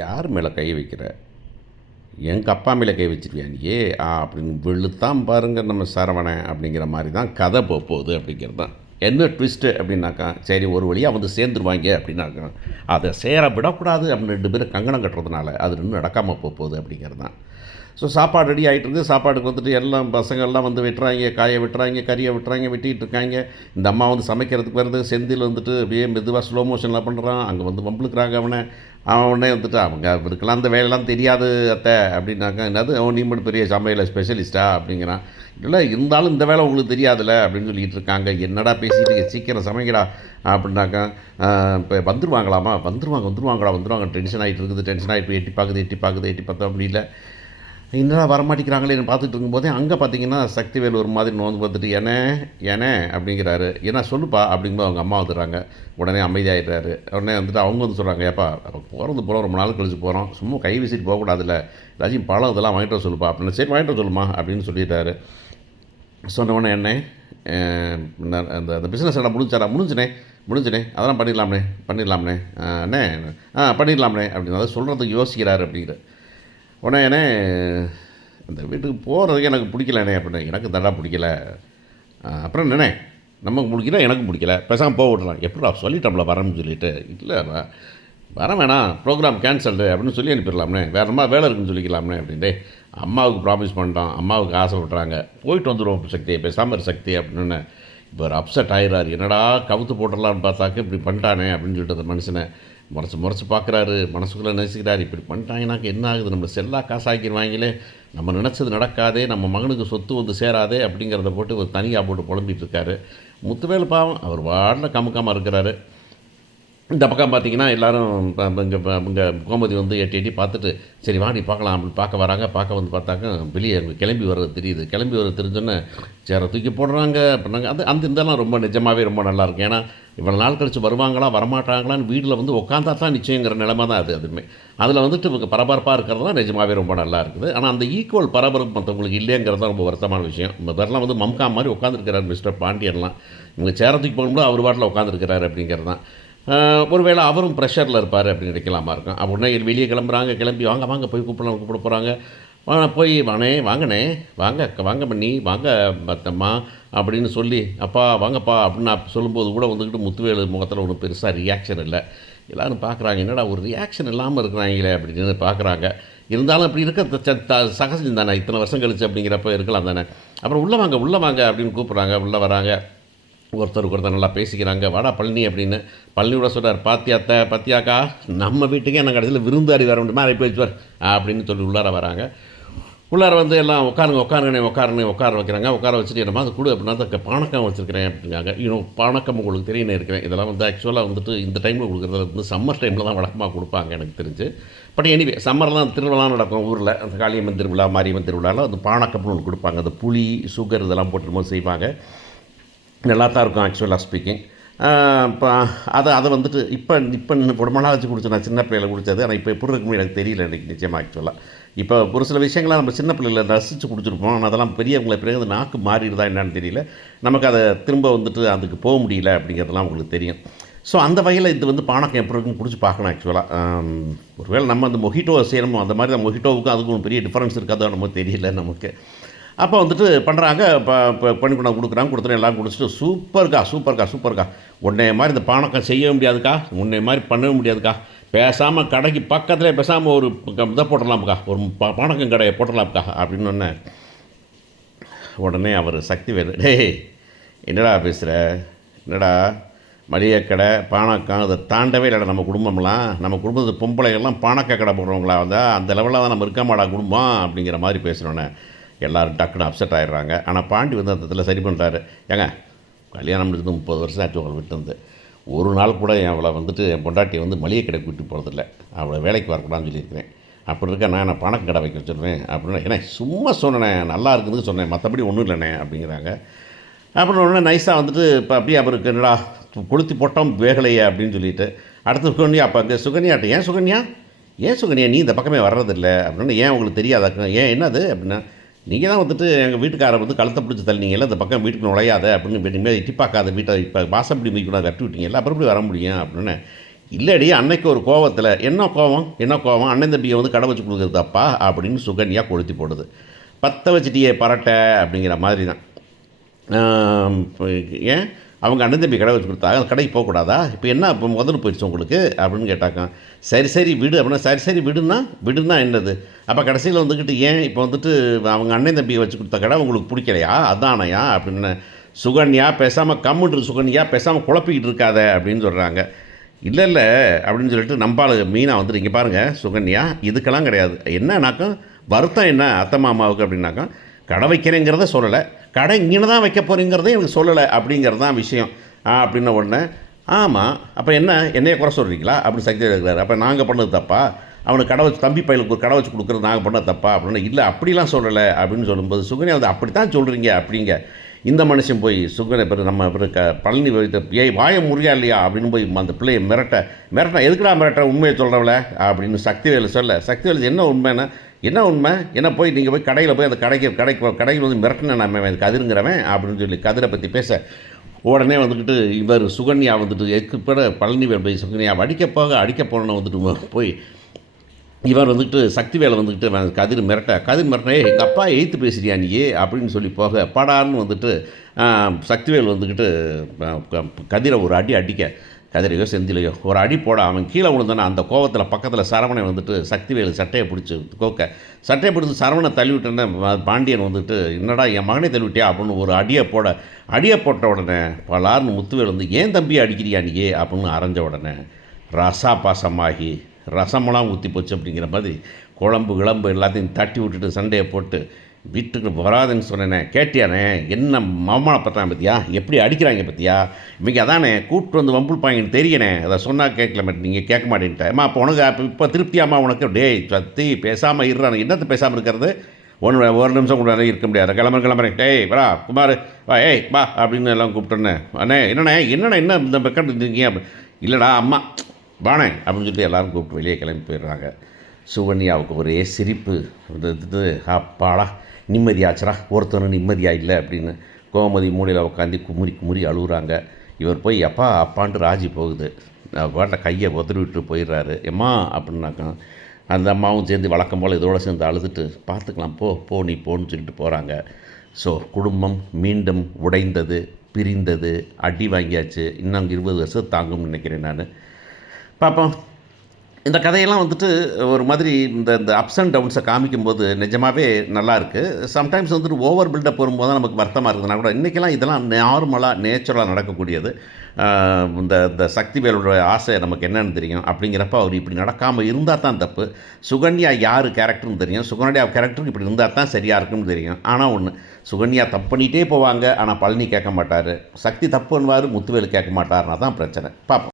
யார் மேலே கை வைக்கிற? எங்க அப்பா மேல கை வச்சுருவியா நீயி? அப்படின்னு வெளுத்தான் பாருங்க நம்ம சரவணன் அப்படிங்கிற மாரி தான் கதை போப்போகுது அப்படிங்கிறது தான். என்ன ட்விஸ்ட்டு அப்படின்னாக்கா, சரி ஒரு வழியா வந்து சேர்ந்துருவாய்ங்க அப்படின்னாக்கா, அத சேர விடக்கூடாது அப்படின்னு 2 பேரும் கங்கணம் கட்டுறதுனால, அது இன்னும் நடக்காம போப்போகுது அப்படிங்கிறது தான். ஸோ சாப்பாடு ரெடி ஆயிட்டிருக்கு. சாப்பாட்டுக்கு வந்துட்டு எல்லாம் பசங்கள்லாம் வந்து வெட்டுறாய்ங்க, காய வெட்டுறாய்ங்க, கறிய வெட்டுறாய்ங்க, வெட்டிட்டு இருக்காய்ங்க. இந்த அம்மா வந்து சமைக்கிறதுக்கு வருது. செந்தில் வந்துட்டு அப்படியே மெதுவா ஸ்லோ மோஷன்ல பண்றான். அங்க வந்து வம்பிழுக்குறாங்க அவன. அவன் உடனே வந்துட்டு, "அவங்க அவருக்கெல்லாம் அந்த வேலைலாம் தெரியாது அத்தை" அப்படின்னாக்கா, "என்னது ஓ நீ மட்டும் பெரிய சமையல்ல ஸ்பெஷலிஸ்ட்டா?" அப்படிங்கிறான். "இல்ல இருந்தாலும் இந்த வேலை உங்களுக்கு தெரியாதுல்ல" அப்படின்னு சொல்லிட்டு இருக்காங்க. "என்னடா பேசிட்டு இருக்க? சீக்கிரம் சமைங்கடா" அப்படின்னாக்கா, இப்போ வந்துருவாங்களாமா? வந்துருவாங்கடா டென்ஷன் ஆயிட்டு இருக்குது. டென்ஷன் ஆகி போய் எட்டி பார்த்தா முடியல. என்னடா வரமாட்டேங்கிறாங்களேன்னு பார்த்துட்டு இருக்கும்போதே, அங்கே பார்த்தீங்கன்னா சக்திவேல் ஒரு மாதிரி நோந்து பார்த்துட்டு, "ஏண்ணே ஏண்ணே" அப்படிங்கிறாரு. "என்ன சொல்லுப்பா" அப்படிங்கும்போது அவங்க அம்மா வந்துடுறாங்க. உடனே அமைதியாயிடுறாரு. உடனே வந்துட்டு அவங்க வந்து சொல்கிறாங்க, "ஏப்பா போகிறோம் ரொம்ப நாள் கழிச்சு போகிறோம். சும்மா கை வீசிட்டு போகக்கூடாதுல்ல. ஏதாச்சும் பழம் இதெல்லாம் வாங்கிட்டு வர சொல்லுப்பா" அப்படின்னு. "சரி வாங்கிட்டு வர சொல்லுமா" அப்படின்னு சொல்லிட்டாரு. சொன்ன உடனே, "அண்ணே அந்த அந்த பிஸ்னஸ் எல்லாம் முடிஞ்சுண்ணே அதெல்லாம் பண்ணிடலாம்ண்ணே அண்ணே பண்ணிடலாம்ண்ணே" அப்படின்னு அதாவது சொல்கிறதுக்கு யோசிக்கிறாரு அப்படிங்கிற உடனே, "அண்ணே அந்த வீட்டுக்கு போகிறதுக்கு எனக்கு பிடிக்கலண்ணே" அப்படின்னு. "எனக்கு தடா பிடிக்கல. அப்புறம் என்னண்ணே நமக்கு பிடிக்கல எனக்கும் பிடிக்கல பேசாமல் போக விட்றலாம்." "எப்படிடா சொல்லிட்டோம்ல வரேன்னு சொல்லிட்டு." "இல்லை வர வேணாம் ப்ரோக்ராம் கேன்சல்டு" அப்படின்னு சொல்லி அனுப்பிடலாம்ண்ணே. வேறு நம்ம வேலை இருக்குன்னு சொல்லிக்கலாம்ண்ணே அப்படின்ட்டு. அம்மாவுக்கு ப்ராமிஸ் பண்ணிட்டான். அம்மாவுக்கு ஆசைப்பட்றாங்க. "போயிட்டு வந்துடுவோம் சக்தி பேசாமல் இரு சக்தி" அப்படின்னு. இப்போ ஒரு அப்செட் ஆயிடுறாரு. என்னடா கவுத்து போட்டுடலான்னு பார்த்தாக்க இப்படி பண்ணிட்டானே அப்படின்னு சொல்லிட்டு அந்த மனுஷனை முறைச்சி பார்க்குறாரு. மனசுக்குள்ளே நினச்சிக்கிறாரு, இப்படி பண்ணிட்டாங்கனாக்க என்ன ஆகுது, நம்ம செல்லா காசாக்கிடுவாங்களே, நம்ம நினச்சது நடக்காதே, நம்ம மகனுக்கு சொத்து வந்து சேராதே அப்படிங்கிறத போட்டு ஒரு தனியாக போட்டு புலம்பிகிட்டு இருக்காரு. முத்துவேலு பாவம் அவர் வாட்டில் கமுக்காமல் இருக்கிறாரு. இந்த பக்கம் பார்த்தீங்கன்னா எல்லோரும் இங்கே கோமதி வந்து எட்டி எட்டி பார்த்துட்டு, "சரி வாடி பார்க்கலாம்" அப்படின்னு பார்க்க வராங்க. பார்க்க வந்து பார்த்தாக்க வெளியே கிளம்பி வர்றது தெரியுது. கிளம்பி வர்றது தெரிஞ்சோன்னே சேரை தூக்கி போடுறாங்க அப்படின்னாங்க. அது அந்த இதெல்லாம் ரொம்ப நிஜமாகவே ரொம்ப நல்லாயிருக்கும். ஏன்னா இவ்வளோ நாள் கழிச்சு வருவாங்களா வரமாட்டாங்களான்னு வீட்டில் வந்து உட்காந்தா தான் நிச்சயங்கிற நிலைமை தான் அது. அதுவுமே அதில் வந்துட்டு இவங்க பரபரப்பாக இருக்கிறது தான் நிஜமாகவே ரொம்ப நல்லா இருக்குது. ஆனால் அந்த ஈக்குவல் பரபரப்பு மற்றவங்களுக்கு இல்லைங்கிறது தான் ரொம்ப வருத்தமான விஷயம். இந்த பேரெலாம் வந்து மம்கா மாதிரி உட்காந்துருக்கிறார் மிஸ்டர் பாண்டியன்லாம். இவங்க சேரை தூக்கி போகும்போது அவர் வாட்டில் உட்காந்துருக்கிறாரு அப்படிங்கிறது தான். ஒருவேளை அவரும் ப்ரெஷரில் இருப்பார் அப்படின்னு நினைக்கலாமா இருக்கும். உடனே வெளியே கிளம்புறாங்க. கிளம்பி வாங்க போய் கூப்பிட போகிறாங்க. போய் வாங்கண்ணே வாங்க பண்ணி வாங்க பத்தம்மா அப்படின்னு சொல்லி, "அப்பா வாங்கப்பா" அப்படின்னு நான் சொல்லும்போது கூட வந்துக்கிட்டு முத்துவேலு முகத்தில் ஒன்றும் பெருசாக ரியாக்ஷன் இல்லை. எல்லோரும் பார்க்குறாங்க, என்னடா ஒரு ரியாக்ஷன் இல்லாமல் இருக்கிறாங்களே அப்படின்னு பார்க்குறாங்க. இருந்தாலும் அப்படி இருக்க சகஜம் தானே, இத்தனை வருஷம் கழிச்சு அப்படிங்கிறப்ப இருக்கலாம் தானே. அப்புறம் உள்ளே வாங்க அப்படின்னு கூப்பிட்றாங்க. உள்ளே வராங்க. ஒருத்தருக்கு ஒருத்தர் நல்லா பேசிக்கிறாங்க. "வாடா பழனி" அப்படின்னு. பழனியோட சொல்கிறார், "பாத்தியாக்கா நம்ம வீட்டுக்கே என்ன கடைசியில் விருந்தாடி வர முடியுமா அரை போய் வச்சுவார்" அப்படின்னு சொல்லி உள்ளார வராங்க. உள்ளார வந்து எல்லாம் உட்காருங்க உட்கார வைக்கிறாங்க. உட்கார வச்சுட்டு, "என்னம்மா அது கொடு" அப்படின்னா, "அதுக்கு பானக்கம் வச்சுருக்கிறேன்" அப்படிங்காங்க. பானக்கம் உங்களுக்கு தெரியும் இருக்கிறேன். இதெல்லாம் வந்து ஆக்சுவலாக வந்துட்டு இந்த டைமில் கொடுக்குறது வந்து சம்மர் டைமில் தான் வழக்கமாக கொடுப்பாங்க எனக்கு தெரிஞ்சு. பட் எனிவே சம்மரில் தான் திருவிழா நடக்கும் ஊரில். அந்த காளியம்மன் திருவிழா, மாரியம்மன் திருவிழாவில் அந்த பானக்கம்னு ஒன்று கொடுப்பாங்க. அந்த புளி சுகர் இதெல்லாம் போட்டுரும்போது செய்வாங்க. நல்லா தான் இருக்கும் ஆக்சுவலாக ஸ்பீக்கிங். இப்போ அதை வந்துட்டு இப்போ ரொம்ப நாள் வச்சு குடிச்சேன். நான் சின்ன பிள்ளையில குடித்தது. ஆனால் இப்போ எப்படி இருக்குன்னு எனக்கு தெரியல எனக்கு நிச்சயமாக ஆக்சுவலாக. இப்போ ஒரு சில விஷயங்கள்லாம் நம்ம சின்ன பிள்ளையில ரசித்து குடிச்சிருப்போம். ஆனால் அதெல்லாம் பெரியவங்களை பிறகு அந்த நாக்கு மாறிடுதா என்னன்னு தெரியல. நமக்கு அதை திரும்ப வந்துட்டு அதுக்கு போக முடியல அப்படிங்கிறதுலாம் உங்களுக்கு தெரியும். ஸோ அந்த வகையில் இது வந்து பானக்கம் எப்படி இருக்குன்னு குடிச்சு பார்க்கணும் ஆக்சுவலாக. ஒருவேளை நம்ம அந்த மொஹிட்டோவை செய்யணுமோ அந்த மாதிரி தான் மொஹிட்டோவுக்கும் அதுக்கும் ஒரு பெரிய டிஃப்ரென்ஸ் இருக்காதோ நம்ம தெரியல நமக்கு. அப்போ வந்துட்டு பண்ணுறாங்க. இப்போ பண்ணி கொண்டாந்து கொடுத்துட்டு எல்லாம் குடிச்சிட்டு, சூப்பர்க்கா உன்னைய மாதிரி இந்த பானக்கம் செய்யவே முடியாதுக்கா, உன்னைய மாதிரி பண்ணவே முடியாதுக்கா, பேசாமல் கடைக்கு பக்கத்துலேயே பேசாமல் ஒரு இதை போட்டுடலாம்க்கா, ஒரு பானக்கம் கடையை போட்டுடலாம்க்கா அப்படின்னு. உடனே அவர் சக்திவேலு, "டேய் என்னடா பேசுகிற, என்னடா மளிகை கடை பானக்கம் அதை தாண்டவே இல்லைடா நம்ம குடும்பம்லாம், நம்ம குடும்பத்து பொம்பளைகள்லாம் பானக்க கடை போடுறவங்களா வந்தால் அந்த லெவலில் தான் நம்ம இருக்காமாடா குடும்பம்" அப்படிங்கிற மாதிரி பேசுகிறோன்னே எல்லோரும் டக்குன்னு அப்செட் ஆகிடுறாங்க. ஆனால் பாண்டி வந்து அந்த இதில் சரி பண்ணுறாரு. "ஏங்க கல்யாணம் முடிஞ்சது 30 வருஷம் ஆச்சு உங்களை விட்டு வந்து, ஒரு நாள் கூட அவளை வந்துட்டு என் பொண்டாட்டியை வந்து மளிகை கடை கூட்டி போகிறதில்ல, அவளை வேலைக்கு வரக்கூடாதுன்னு சொல்லியிருக்கிறேன். அப்படி இருக்க நான் பணக்கு கடை வைக்க வச்சுருவேன்" அப்படின்னு. "ஏன்னா சும்மா சொன்னேன், நல்லா இருக்குதுன்னு சொன்னேன், மற்றபடி ஒன்றும் இல்லைண்ணே" அப்படிங்கிறாங்க. அப்புறம் ஒன்று நைஸாக வந்துட்டு இப்போ அப்படியே அவருக்கு என்னடா கொளுத்தி போட்டோம் வேகலையே அப்படின்னு சொல்லிட்டு அடுத்து சுகன்யா. அப்போ அங்கே சுகன்யாட்ட, "ஏன் சுகன்யா நீ இந்த பக்கமே வர்றதில்ல" அப்படின்னு. "ஏன் உங்களுக்கு தெரியாதாக்கா?" "ஏன் என்னது?" அப்படின்னா, "நீங்கள் தான் வந்துட்டு எங்கள் வீட்டுக்காரை வந்து கழுத்தை பிடிச்சி தள்ளினீங்கல்ல, இந்த பக்கம் வீட்டுக்கு நுழையாத அப்படின்னு, இனிமேல் எட்டி பார்க்காத வீட்டை இப்போ வாசப்படி மீக்கணும் கட்டி விட்டீங்கல்ல, அப்புறம் எப்படி வர முடியும்" அப்படின்னு. இல்லடி அன்னைக்கு ஒரு கோவத்தில் என்ன கோவம் அண்ணன் தம்பியை வந்து கடை வச்சு கொடுக்குறது தப்பா அப்படின்னு சுகன்யா கொளுத்தி போடுது. பற்ற வச்சுட்டியே பரட்டை அப்படிங்கிற மாதிரி தான். இப்போ ஏன் அவங்க அண்ணன் தம்பி கடை வச்சு கொடுத்தா கடைக்கு போகக்கூடாதா? இப்போ என்ன இப்போ முதல்ல போயிடுச்சு உங்களுக்கு அப்படின்னு கேட்டாக்கா. சரி விடு அப்படின்னா சரி விடுன்னா என்னது? அப்போ கடைசியில் வந்துக்கிட்டு ஏன் இப்போ வந்துட்டு அவங்க அண்ணன் தம்பியை வச்சு கொடுத்த கடை உங்களுக்கு பிடிக்கலையா அதானையா அப்படின்னு. சுகன்யா பேசாமல் கம்முன்று சுகன்யா பேசாமல் குழப்பிக்கிட்டு இருக்காத அப்படின்னு சொல்கிறாங்க. இல்லை அப்படின்னு சொல்லிட்டு நம்பாள் மீனா வந்துட்டு இங்கே பாருங்கள் சுகன்யா இதுக்கெல்லாம் கிடையாது. என்னன்னாக்கா வருத்தம் என்ன அத்தை மாமாவுக்கு அப்படின்னாக்கா கடை வைக்கிறேங்கிறத சொல்லலை, கடை இங்கே தான் வைக்க போகிறீங்கிறதே எனக்கு சொல்லலை அப்படிங்கிறது தான் விஷயம் அப்படின்ன உடனே ஆமாம் அப்போ என்னைய குறை சொல்கிறீங்களா அப்படின்னு சக்தி இருக்கிறார். அப்போ நாங்கள் பண்ணது தப்பா, அவனுக்கு கடை வச்சு தம்பி பையலுக்கு ஒரு கடை வச்சு கொடுக்குறது நாங்கள் பண்ணது தப்பா அப்படின்னா இல்லை அப்படிலாம் சொல்லலை அப்படின்னு சொல்லும்போது சுகன்யா வந்து அப்படி தான் சொல்கிறீங்க அப்படிங்க. இந்த மனுஷன் போய் சுகனை பிறகு நம்ம பிறகு பழனி ஏய் வாய முறியா இல்லையா அப்படின்னு போய் அந்த பிள்ளையை மிரட்ட எதுக்குடா மிரட்ட உண்மையை சொல்கிறவள அப்படின்னு சக்திவேலு சக்திவேலு என்ன உண்மை என்ன போய் நீங்கள் போய் கடையில் போய் அந்த கடைக்கு வந்து மிரட்டினேன் நம்ம கதிருங்கிறவன் அப்படின்னு சொல்லி கதிரை பற்றி பேச உடனே வந்துக்கிட்டு இவர் சுகன்யா வந்துட்டு எதுக்கு பழனிவேல் போய் சுகன்யா அடிக்க போகணுன்னு வந்துட்டு போய் இவர் வந்துட்டு சக்திவேலை வந்துக்கிட்டு கதிர் மிரட்ட எங்கள் அப்பா எய்த்து பேசுறியா நீயே அப்படின்னு சொல்லி போக படான்னு வந்துட்டு சக்திவேல் வந்துக்கிட்டு கதிரை ஒரு அடிக்க கதிரையோ செந்திலையோ ஒரு அடி போட அவன் கீழே விழுந்தானே அந்த கோவத்தில் பக்கத்தில் சரவணை வந்துட்டு சக்திவேல் சட்டையை பிடிச்சி சரவணை தள்ளிவிட்டேன்னு பாண்டியன் வந்துட்டு என்னடா என் மகனை தள்ளிவிட்டியா அப்படின்னு ஒரு அடியை போட்ட உடனே பலார்னு முத்துவேல் வந்து ஏன் தம்பி அடிக்கிறியா நீயே அப்படின்னு அரைஞ்ச உடனே ரசா பாசமாகி ரசமெல்லாம் ஊற்றி போச்சு அப்படிங்கிற மாதிரி குழம்பு எல்லாத்தையும் தட்டி விட்டுட்டு சண்டையை போட்டு வீட்டுக்கு வராதுன்னு சொன்னேனே கேட்டியானே என்ன அவமானப்பட்டான் பற்றியா எப்படி அடிக்கிறாங்க பற்றியா இவங்க அதானே கூப்பிட்டு வந்து வம்புள்பாங்கன்னு தெரியணே அதை சொன்னால் கேட்கல மாட்டேன் நீங்கள் கேட்க மாட்டேன்ட்டேன் அம்மா அப்போ உனக்கு இப்போ திருப்தியாம்மா உனக்கு டேய் சத்தி பேசாமல் இருறான் என்னத்தை பேசாமல் இருக்கிறது ஒரு நிமிஷம் கூட இருக்க முடியாது கிளம்புறேன் டேய் வரா குமார் வா ஏய் வா அப்படின்னு எல்லாம் கூப்பிட்டோன்னே அண்ணே என்னண்ணே என்ன இந்த பக்கம் இருக்கீங்க இல்லைடா அம்மா வாணே அப்படின்னு சொல்லிட்டு எல்லோரும் கூப்பிட்டு வெளியே கிளம்பி போயிடுறாங்க. சுகன்யாவுக்கு ஒரே சிரிப்பு இது அப்பாடா நிம்மதியாச்சுரா ஒருத்தரும் நிம்மதியாக இல்லை அப்படின்னு கோமதி மூலையில் உட்காந்து குமுறி அழுகுறாங்க. இவர் போய் அப்பான்ட்டு ராஜி போகுது. பாட்டில் கையை உதறி விட்டு போயிடுறாரு. எம்மா அப்படின்னாக்கா அந்த அம்மாவும் சேர்ந்து வழக்கம் போல் இதோடு சேர்ந்து அழுதுட்டு பார்த்துக்கலாம் போ நீ போன்னு சொல்லிட்டு போகிறாங்க. ஸோ குடும்பம் மீண்டும் உடைந்தது, பிரிந்தது, அடி வாங்கியாச்சு. இன்னும் 20 வருஷம் தாங்கும்னு நினைக்கிறேன் நான். பார்ப்போம். இந்த கதையெல்லாம் வந்துட்டு ஒரு மாதிரி இந்த அப்ஸ் அண்ட் டவுன்ஸை காமிக்கும்போது நிஜமாகவே நல்லாயிருக்கு. சம்டைம்ஸ் வந்துட்டு ஓவர் பில்டப் வரும்போது தான் நமக்கு வருத்தமாக இருக்குதுன்னா கூட இன்றைக்கெல்லாம் இதெல்லாம் நார்மலாக நேச்சுரலாக நடக்கக்கூடியது. இந்த சக்திவேலோட ஆசை நமக்கு என்னென்னு தெரியும். அப்படிங்கிறப்ப அவர் இப்படி நடக்காமல் இருந்தால் தான் தப்பு. சுகன்யா யார் கேரக்டர்னு தெரியும், சுகன்யா கேரக்டருக்கு இப்படி இருந்தால் தான் சரியாக இருக்குன்னு தெரியும். ஆனால் ஒன்று சுகன்யா தப்பு பண்ணிகிட்டே போவாங்க, ஆனால் பழனி கேட்க மாட்டார். சக்தி தப்பு பண்ணுவார், முத்துவேலு கேட்க மாட்டார்னா தான் பிரச்சனை. பார்ப்போம்.